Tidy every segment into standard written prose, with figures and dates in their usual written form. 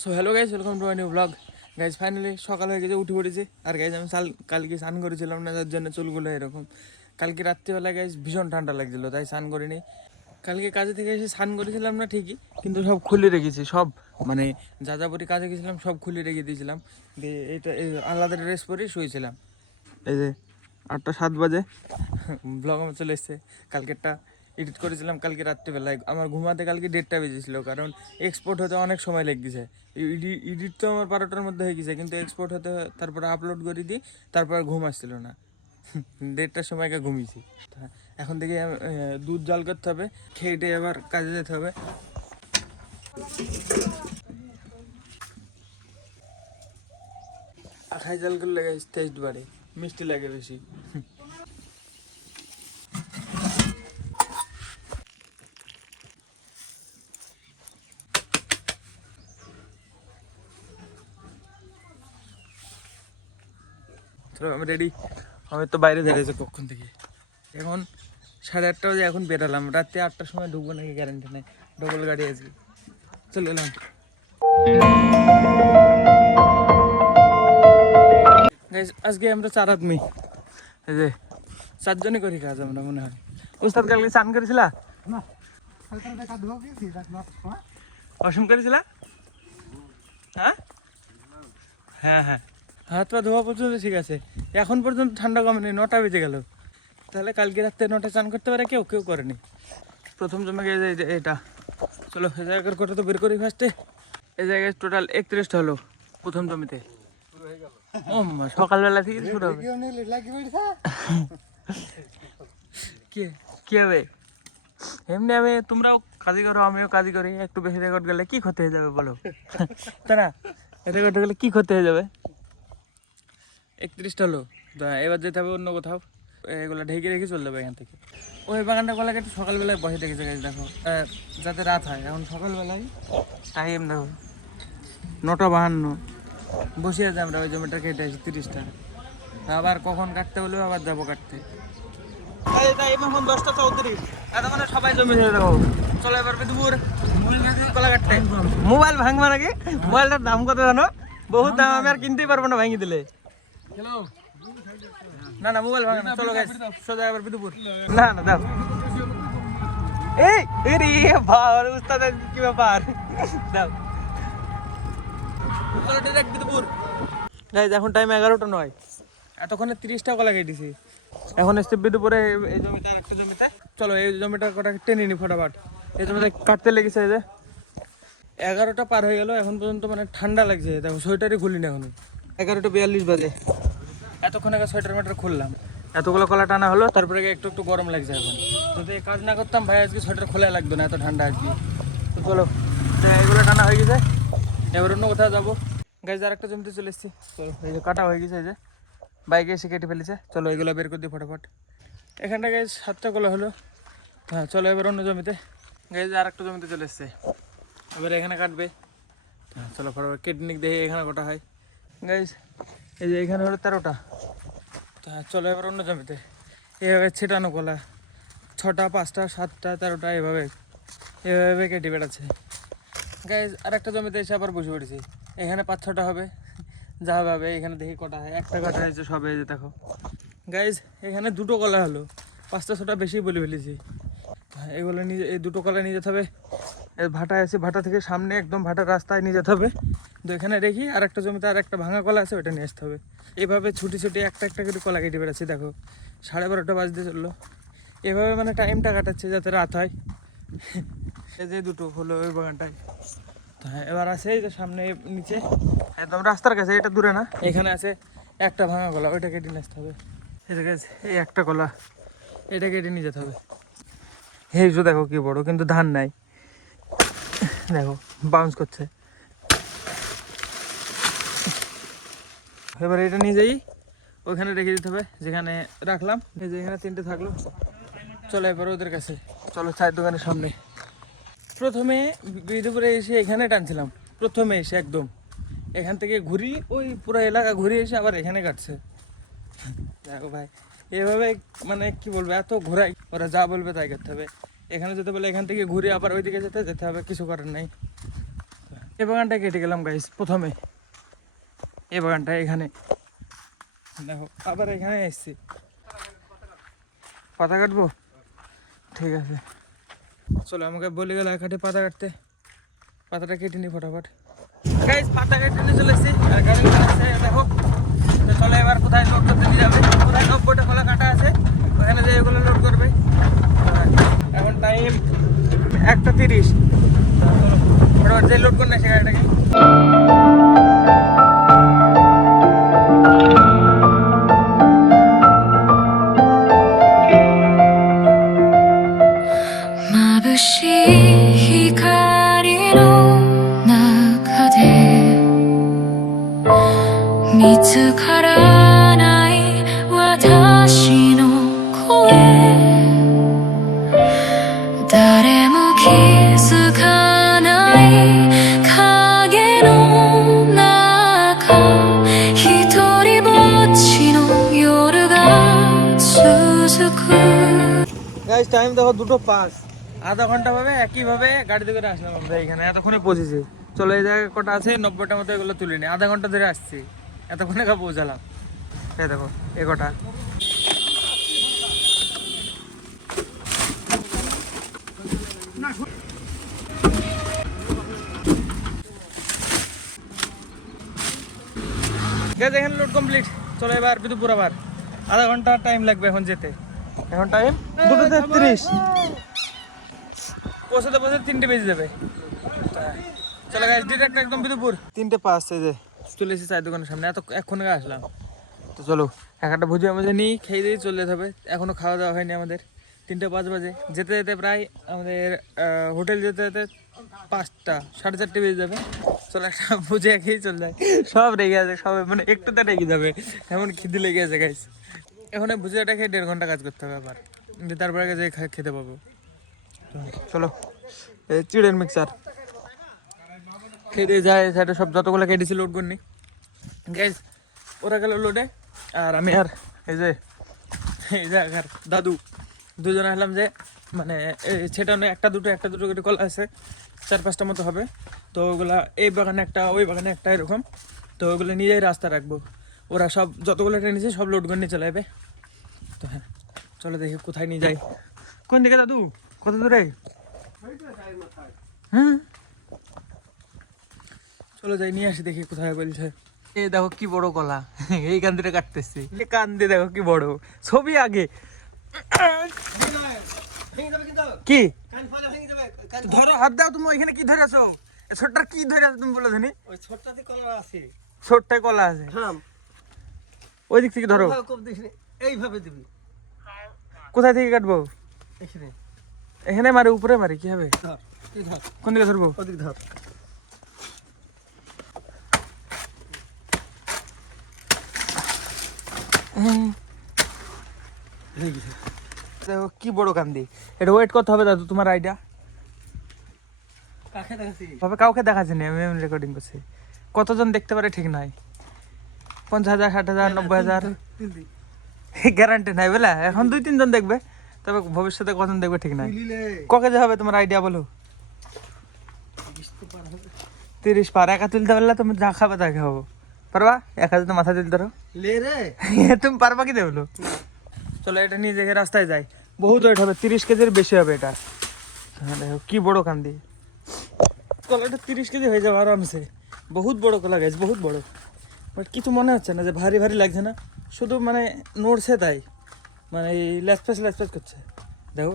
So hello guys, welcome to my new blog. Guys finally সকাল হয়ে গেছে, উঠে পড়েছে। আর গাইজ আমি কালকে স্নান করেছিলাম না, যার জন্য চুলগুলো এরকম। কালকে রাত্রিবেলা গাইজ ভীষণ ঠান্ডা লাগছিলো, তাই স্নান করিনি। কালকে কাজে থেকে এসে স্নান করেছিলাম না ঠিকই, কিন্তু সব খুলে রেখেছি। সব মানে যাযাবরী কাজে গেছিলাম, সব খুলে রেখে দিয়েছিলাম। দিয়ে এইটা আলাদা ড্রেস পরেই শুয়েছিলাম। এই যে 8টা 7 বাজে ব্লগ আমার চলে এসছে। কালকেরটা এডিট করেছিলাম কালকে রাত্রিবেলায়। আমার ঘুমাতে কালকে 1:30 বেজেছিল, কারণ এক্সপোর্ট হতে অনেক সময় লেগেছে। এডিট তো আমার 12টার মধ্যে হয়ে গেছে, কিন্তু এক্সপোর্ট হতে তারপরে আপলোড করে দিই, তারপর ঘুম আসছিল না। 1:30টার সময়কে ঘুমিয়েছি। এখন থেকে দুধ জাল করতে হবে, খেয়ে আবার কাজে যেতে হবে। আখাই জাল করলে টেস্ট বাড়ে, মিষ্টি লাগে বেশি। আমি রেডি। আমি তো বাইরে দাঁড়িয়েছি কখন থেকে, এখন 8:30 বাজে। এখন বেরালাম, রাত্রে 8টার সময় ঢুকবো নাকি গ্যারান্টি নেই। ডবল গাড়ি আছে, চলে এলাম। আজকে আমরা 4 আদমি, এই যে 4 জনে করি কাজ আমরা, মনে হয়। উস্তাদ কালকে স্নান করেছিলা? অসম করেছিলা? হ্যাঁ হ্যাঁ হ্যাঁ, হাত পা ধোয়া পর্যন্ত ঠিক আছে। এখন পর্যন্ত ঠান্ডা কমেনি, 9টা বেজে গেল। তাহলে কালকে রাত্রে 9টা চান করতে পারে কেউ? কেউ করেনি। প্রথম জমে গেছে এটা। চলো এই জায়গার কথা তো বের করি ফার্স্টে। এই জায়গায় টোটাল 31টা হলো প্রথম জমিতে। ও মা, সকালবেলা থেকে শুরু হবে। কি হবে? এমনি আমি, তোমরাও কাজই করো, আমিও কাজই করি, একটু বেশি রেকর্ড গেলে কি ক্ষতি হয়ে যাবে বলো? তাই না? রেকর্ড গেলে কি ক্ষতি হয়ে যাবে? 31টা হলো, এবার যেতে হবে অন্য কোথাও। এগুলো ঢেকে রেখে চলে যাবে এখান থেকে। ওই বাগানটা গলাকে একটু সকালবেলায় বসে দেখেছে গাছ, দেখো যাতে রাত হয়। এখন সকালবেলায় টাইম দেখো 9টা 52, বসে আছে। আমরা ওই জমিটা কেটে আছি 30টা। আবার কখন কাটতে বলবো, আবার যাবো কাটতে। এখন 10টা 34, এত মানে সবাই জমি ধরে দেখো। চলো এবার দুপুর কলা কাটতে। মোবাইল ভাঙবা নাকি? মোবাইলটার দাম কত জানো? বহুত দাম, আমি আর কিনতেই পারবো না ভাঙি দিলে। না না, মোবাইল ভাঙা না। চলো গাইস, সোজা এবার বিদুপুর। না না, দাও। এই রে বাবা, উস্তাদ কি ব্যাপার? দাও। চলো ডাইরেক্ট বিদুপুর। গাইস এখন টাইম 11টা 9, এতক্ষণে 30টা কলা কেটেছি। এখন এসছে বিদুপুরে, এই জমিতে আর একটা জমিতে। চলো এই জমিটার কটা টেনে নি ফটাফট। এই জমিতে কাটতে লেগেছে এই যে 11টা পার হয়ে গেল। এখন পর্যন্ত মানে ঠান্ডা লাগছে, দেখো সোয়েটারই খুলিনি এখনো। 11টা 42 বাজে, এতক্ষণ আগে সোয়েটার মেটার খুললাম। এতগুলো কলা টানা হলো, তারপরে একটু একটু গরম লাগছে এখন। যদি কাজ না করতাম ভাই, আজকে সোয়েটার খোলা লাগতো না, এত ঠান্ডা আজকে। তো চলো, এগুলো টানা হয়ে গেছে, এবার অন্য কোথাও যাবো। গাছ আর একটা জমিতে চলে এসেছি। চলো এই যে কাটা হয়ে গেছে, এই যে বাইকে এসে কেটে ফেলেছে। চলো এগুলো বের করে দিই ফটাফট। এখানটা গাছ 7টা কলা হলো। হ্যাঁ চলো এবার অন্য জমিতে। গাছ আর একটা জমিতে চলে এসছে, এবার এখানে কাটবে। হ্যাঁ চলো ফটাফট কেটে নিক, দেখি এখানে কটা হয়। গাছ এই যে এখানে হলো 13টা। হ্যাঁ চলো এবার অন্য জমিতে। এভাবে ছিটানো কলা 6টা 5টা 7টা 13টা এভাবে এভাবে কেটে বেড়াচ্ছে। গাইজ আর একটা জমিতে এসে আবার বসে পড়েছি। এখানে 5-6টা হবে, যা হবে এখানে দেখি কটা হয়। একটা কাটা হয়েছে সবে, এই যে দেখো। গাইজ এখানে 2টো কলা হলো, 5টা 6টা বেশি বলে ফেলেছি। এগুলো নিজে, এই 2টো কলা নিয়ে যেতে হবে। ভাটা আছে, ভাটা থেকে সামনে একদম ভাটার রাস্তায় নিয়ে যেতে হবে। তো এখানে রেখি আর একটা জমিতে আর একটা ভাঙা কলা আছে, ওইটা নিয়ে আসতে হবে। এভাবে ছুটি ছুটি একটা একটা করে কলা কেটে বেড়াচ্ছি। দেখো 12:30 বাজতে চললো। এভাবে মানে টাইমটা কাটাচ্ছে যাতে রাত হয়। এই যে 2টো হলো ওই বাগানটায়। হ্যাঁ এবার আছে এই যে সামনে নিচে একদম রাস্তার কাছে, এটা দূরে না। এখানে আছে একটা ভাঙা কলা, ওইটা কেটে নিয়ে আসতে হবে। এটা গেছে এই একটা কলা, এটা কেটে নিয়ে যেতে হবে। এই যে দেখো কি বড়, কিন্তু ধান নাই, দেখো বাউন্স করছে। এবার এটা নিয়ে যাই, ওইখানে রেখে দিতে হবে যেখানে রাখলাম। এই যে এখানে 3টে থাকলো। চলো এবার ওদের কাছে, চলো চায়ের দোকানের সামনে। প্রথমে বিদুপুরে এসে এখানে টানছিলাম, প্রথমে এসে একদম এখান থেকে ঘুরি, ওই পুরো এলাকা ঘুরে এসে আবার এখানে কাটছে। দেখো ভাই এভাবে মানে কি বলবো, এত ঘোরাই, ওরা যা বলবে তাই করতে হবে। এখানে যেতে বলে এখান থেকে ঘুরে আবার ওইদিকে যেতে হবে, কিছু করার নাই। এই বাগানটা কেটে গেলাম গাইস প্রথমে, এই বাগানটা এখানে দেখো, আবার এখানে এসছি পাতা কাটবো। ঠিক আছে চলো, আমাকে বলে গেল এক হাতে পাতা কাটতে, পাতাটা কেটে নি ফটাফট। গাইস পাতা কেটে নিয়ে চলে এসছি, আর গাড়ি আসছে দেখো। তো চলো এবার কোথায় লোড করতে নিয়ে যাবে, কোথায় 90টা কলা কাটা আছে ওখানে যে এগুলো লোড করবে। এখন টাইম 1:30। চলো ফটাফট যে লোড করে নেছে গাড়িটাকে। গাইস টাইম দেখো 2:05, আধা ঘন্টা ভাবে একইভাবে গাড়িতে করে আসলাম আমরা এখানে, এতক্ষণে পৌঁছেছি। চলো এই জায়গায় কটা আছে 90টার মতো, এগুলো তুলে নি, আধা ঘন্টা ধরে আসছি, এতক্ষণে পৌঁছালাম। এই দেখো এ কটা। এখানে লোড কমপ্লিট। চলো এবার বিদুপুর, আবার আধা ঘন্টা টাইম লাগবে এখন যেতে। এখন টাইম 2:30, পৌঁছাতে 3টে বেজে যাবে। চলো গাইস ডিরেক্ট একদম বিদুপুর। 3:05 এই যে চলে এসেছি চায়ের দোকানের সামনে, এক্ষণ আসলাম। তো চলো একটা ভুজিয়া মজা নিই, খেয়ে দিয়ে চলে যেতে হবে। এখনো খাওয়া দাওয়া হয়নি আমাদের, 3:05 বাজে। যেতে যেতে প্রায় আমাদের হোটেল যেতে যেতে 5টা 4:30 বেজে যাবে। চলো একটা ভুজিয়া খেয়ে চলে যায়, সব রেগে আছে, সব মানে একটুতে রেগে যাবে, এমন খিদে লেগে আছে গাইস। এখন ভুজিয়াটা খেয়ে 1.5 ঘন্টা কাজ করতে হবে আবার, তারপরে যে খেতে পাবো। চলো এই চিড়ের মিক্সার খেতে যায়, সেটা সব যতগুলো কেটেছি লোড করিনি গাইস। ওরা গেল লোডে, আর আমি আর এই যে দাদু দুজনে হলাম যে মানে সেটা একটা দুটো করে কলা আছে, 4-5টা মতো হবে। তো ওগুলা এই বাগানে একটা, ওই বাগানে একটা, এরকম। তো ওগুলো নিজেই রাস্তা রাখবো, ওরা সব যতগুলো টেনেছে সব লোড করে নিয়ে চলে যাবে। তো হ্যাঁ চলো দেখি কোথায় নিয়ে যাই। কোন দিকে দাদু, কত দূরে? হুম চলো যাই, নিয়ে আসি দেখি কোথায় বলছে। এই দেখো কি বড় কলা, এই কান দিয়ে কাটতেছি, এই কান দিয়ে দেখো কি বড়, ছবি আগে কি ধরো, হাত দাও তুমি। ওইখানে কি ধরে আছো? ছোটটা কি ধরে আছো তুমি বলো জানি? ওই ছোটটাতে কলা আছে, ছোটটায় কলা আছে। হ্যাঁ ওই দিক থেকে ধরো, এইভাবে দিবি। কোথায় থেকে কাটবো? এখানে, এখানে মারে, উপরে মারে, কি হবে? কোন দিকে ধরবো? ওদিক ধর। দেখো কি বড় কান্দি, এটা ওয়েট করতে হবে দাদু, তোমার আইডিয়া? কাউকে দেখাচ্ছি না, আমি রেকর্ডিং করছি। কতজন দেখতে পারে ঠিক নাই, 50,000, 60,000, 90,000 গ্যারান্টি নাই বলে। এখন 2-3 জন দেখবে, তবে ভবিষ্যতে কজন দেখবে ঠিক নাই। ককে যে হবে তোমার আইডিয়া বলো? 30 পার। একা তুলতে পারলে তুমি যা খাবে তা খাবো, পারবা? একা যদি মাথা তুলতে পারো তুমি পারবা কি দেবো? চলো এটা নিয়ে দেখে রাস্তায় যাই, বহুত ওয়েট হবে, 30 কেজির বেশি হবে এটা। দেখো কি বড় কান্দি, কলাটা 30 কেজি হয়ে যাবে আরামসে। বহুত বড় কলা গাছ, বহুত বড়। বাট কিছু মনে হচ্ছে না যে ভারী ভারী লাগছে না, শুধু মানে নড়ছে তাই, মানে এই ল্যাসপ্যাস করছে। দেখো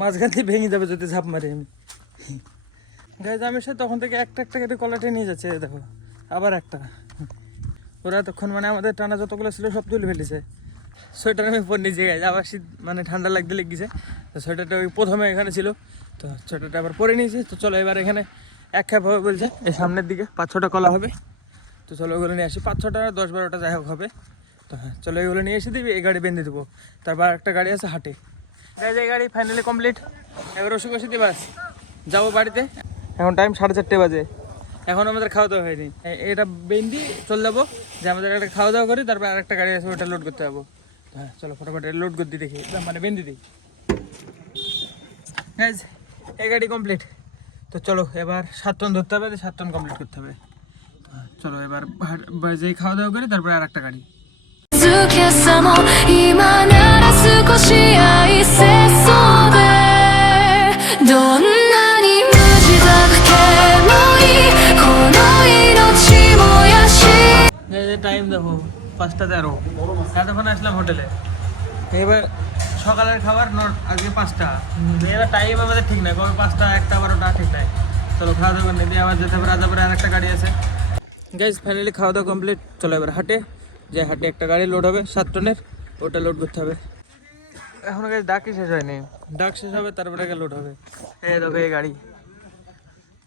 মাঝখান থেকে ভেঙে যাবে যদি ঝাঁপ মারি আমি। গাছ আমি সে তখন থেকে একটা কেটে কলাটা নিয়ে যাচ্ছে, দেখো আবার একটা। ওরা তখন মানে আমাদের টানা যতগুলো ছিল সব তুলে ফেলেছে। সোয়েটার আমি পরে নিজে গাছ, আবার শীত মানে ঠান্ডা লাগতে লেগেছে, তো সোয়েটারটা ওই প্রথমে এখানে ছিল, তো সোয়েটারটা আবার পরে নিয়েছি। তো চলো এবার এখানে এক খ্যাপ হবে বলছে, এই সামনের দিকে 5-6টা কলা হবে। তো চলো ওগুলো নিয়ে আসি, 5-6টা 10-12টা যাই হোক হবে। তো হ্যাঁ চলো এগুলো নিয়ে এসে দিবি, এই গাড়ি বেঁধে দেবো। তারপর একটা গাড়ি আছে হাটে, এই গাড়ি ফাইনালি কমপ্লিট। এবার ওষুধ বাস যাবো বাড়িতে। এখন টাইম 4:30 বাজে, এখন আমাদের খাওয়া দাওয়া হয়নি। এটা বেঁধে চলে যাবো, যে আমাদের একটা খাওয়া দাওয়া করি, তারপর আরেকটা গাড়ি আছে, ওটা লোড করতে যাবো। হ্যাঁ চলো ফটাফট লোড করে দিই, দেখি মানে বেঁধে দিই। এই গাড়ি কমপ্লিট। তো চলো এবার 7 টন ধরতে হবে, 7 টন কমপ্লিট করতে হবে। চলো এবার যেই খাওয়া দাওয়া করি তারপরে আর একটা গাড়ি। 静けさも今なら少し愛せそうでどんなに無自覚でもいいこの命燃やしটাইম দেখো 5টা 13, এতক্ষণ আসলাম হোটেলে। এবার সকালের খাবার আজকে 5টা, এবার টাইম আমাদের ঠিক নাই, কবে 5টা 1টা 12টা ঠিক নাই। চলো খাওয়া দাওয়া করে দিয়ে আবার যেতে হবে রাজাপুরে, আর একটা গাড়ি আছে। গাইজ ফাইনালি খাওয়া দাওয়া কমপ্লিট। চলো এবার হাটে যে হাটে একটা গাড়ি লোড হবে 7 টনের, ওটা লোড করতে হবে। এখন গাইজ ডাকই শেষ হয়নি, ডাক শেষ হবে তারপরে আগে লোড হবে। এই দেখো এই গাড়ি,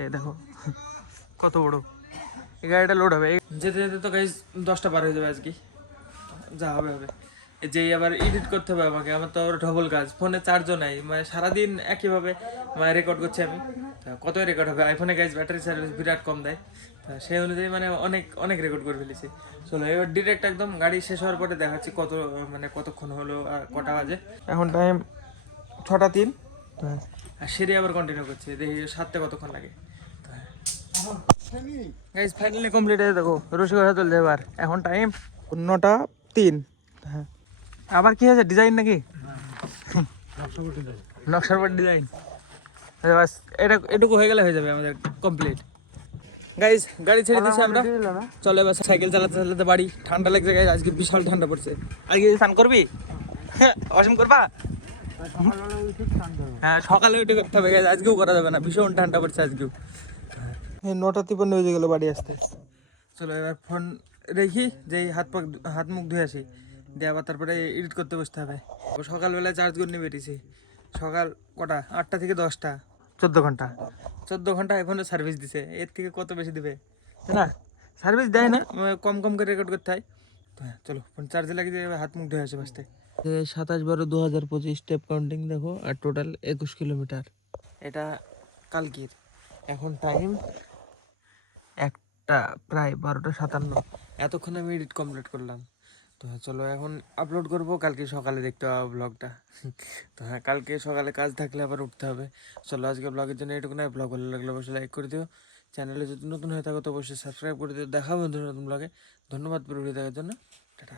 এই দেখো কত বড় এই গাড়িটা লোড হবে। যেতে যেতে তো গাইজ 10টা পার হয়ে যাবে আজকে, যা হবে হবে। যেই আবার এডিট করতে হবে আমাকে, আমার তো ডবল কাজ, ফোনে চার্জও নাই, মানে সারাদিন একইভাবে মানে রেকর্ড করছি আমি। কত রেকর্ড হবে, আইফোনে গাইজ ব্যাটারি সার্ভিস বিরাট কম দেয়, সেই অনুযায়ী মানে অনেক অনেক রেকর্ড করে ফেলেছি। চলো এবার ডিরেক্ট একদম গাড়ি শেষ হওয়ার পরে দেখাচ্ছি কত মানে কতক্ষণ হলো আর কটা বাজে। এখন টাইম 6টা 3, আর সেরে আবার কন্টিনিউ করছি, দেখি 7টা কতক্ষণ লাগে। গাইজ ফাইনালি কমপ্লিট হয়ে দেখো রসিকতা চলছে এবার। এখন টাইম 9টা 3। হ্যাঁ আবার কি হয়েছে, ডিজাইন নাকি নকশার পর ডিজাইন, বাস এটা এটুকু হয়ে গেলে হয়ে যাবে আমাদের কমপ্লিট। গাইজ গাড়ি ছেড়ে দিচ্ছি আমরা, চলো এবার সাইকেল চালাতে চালাতে বাড়ি। ঠান্ডা লাগছে গাইজ, আজকে বিশাল ঠান্ডা পড়ছে। আজকে স্নান করবি, অসম করবা? হ্যাঁ সকালে উঠে করতে হবে গাইজ, আজকেও করা যাবে না, ভীষণ ঠান্ডা পড়ছে আজকেও। 9টা 53 বেজে গেলো বাড়ি আসতে। চলো এবার ফোন রেখি, যেই হাত মুখ ধুয়ে আসি, দিয়ে আবার তারপরে এডিট করতে বসতে হবে। সকালবেলায় চার্জ করে নিয়ে বেরিয়েছি, সকাল কটা 8টা থেকে 10টা, 14 ঘন্টা। 14 ঘন্টা এখনো সার্ভিস দিছে, এর থেকে কত বেশি দিবে, তাই না? সার্ভিস দেয় না, কম কম করে রেকর্ড করতে হয়। তো হ্যাঁ চলো ফোন চার্জে লাগিয়ে দিয়ে হাত মুখ ধুয়ে আসে বাসতে। 27/12/2025 স্টেপ কাউন্টিং দেখো, আর টোটাল 21 কিলোমিটার। এটা কালকির। এখন টাইম 1টা প্রায় 12টা 57। এতক্ষণ আমি এডিট কমপ্লিট করলাম। তো হ্যাঁ চলো এখন আপলোড করবো, কালকে সকালে দেখতে হবে ব্লগটা। তো হ্যাঁ কালকে সকালে কাজ থাকলে আবার উঠতে হবে। চলো আজকে ব্লগের জন্য এটুকু নয়, ব্লগ ভালো লাগলে অবশ্যই লাইক করে দিও, চ্যানেলে যদি নতুন হয়ে থাকো তো অবশ্যই সাবস্ক্রাইব করে দিও। দেখা হবে নতুন ব্লগে। ধন্যবাদ পুরো ভিডিও দেখার জন্য, টাটা।